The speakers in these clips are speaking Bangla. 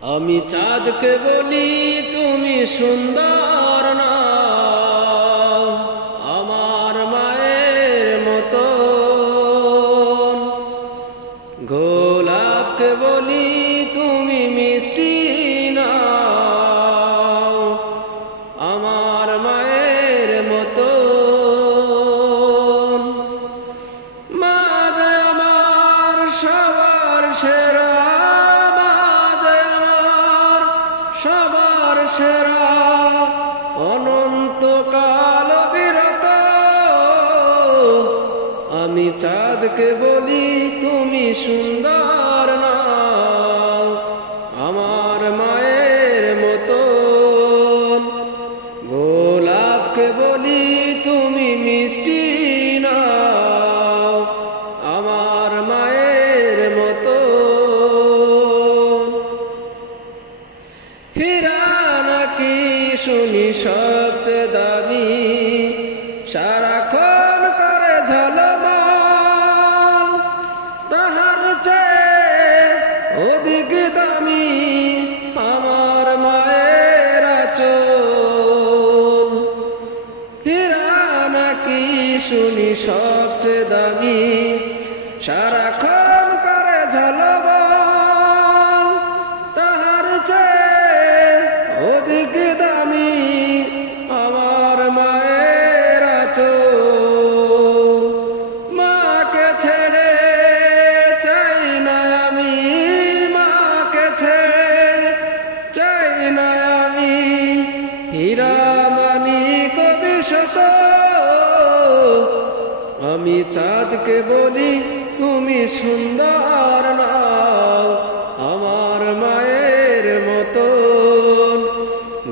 আমি চাঁদকে বলি তুমি সুন্দর না, আমার মায়ের মতো। গোলাপকে বলি তুমি মিষ্টি না, আমার মায়ের মতো। মা যে আমার সবার সেরা, সবার সেরা, অনন্তকাল বিরত। আমি চাঁদকে বলি তুমি সুন্দর না, আমার মায়ের মতো। গোলাপকে বলি তুমি মিষ্টি না, আমার মায়ের মতো। হীরা নাকি শুনি সবচেয়ে দামি, সারাক্ষণ করে ঝলমল, তাহার চেয়ে অধিক দামি আমার মায়ের আঁচল। হীরা নাকি শুনি সবচেয়ে দামি, সারাক্ষণ করে ঝলমল, তাহার চেয়ে অধিক দামি আমার মায়ের আঁচল। মাকে ছেড়ে চাই না আমি, মাকে ছেড়ে চাই না আমি। হীরা মানিক বিশ্বত, আমি চাঁদকে বলি তুমি সুন্দর না, আমার মায়ের মতো।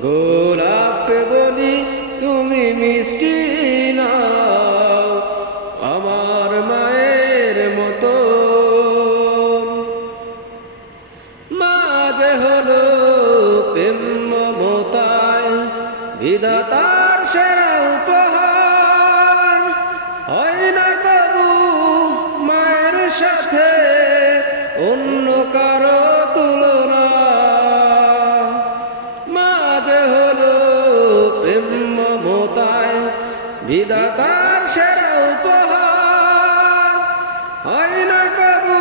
গোলাপকে বলি তুমি মিষ্টি না, আমার মায়ের মতো। মা যে হলো প্রেম মমতায় বিধাতার সেরা উপহার, হয় না কবু মায়ের সাথে অন্য কারো তুলনা। মা যে হলো প্রেম মমতায় বিধাতার সেরা উপহার, হয় না কবু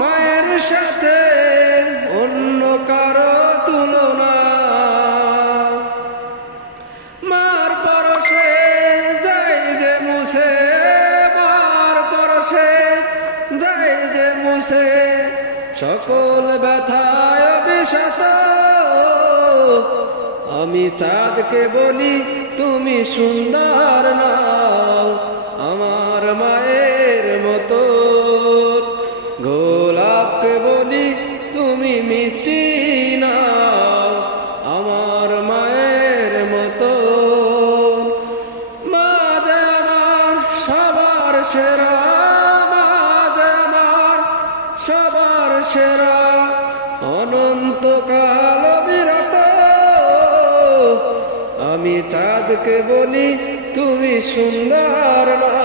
মায়ের সাথে অন্য কারো তুলনা। মার পরশে যাই যে মুছে, মার পরশে যাই যে মুছে, সকল ব্যথায় অবিশ্বাস। আমি চাঁদকে বলি তুমি সুন্দর না, আমার মায়ের মতো। গোলাপকে বলি তুমি মিষ্টি না, আমার মায়ের মতো। মা যে আমার সবার সেরা, মা যে আমার সবার সেরা, অনন্তকাল বিরত। আমি চাঁদকে বলি তুমি সুন্দর না,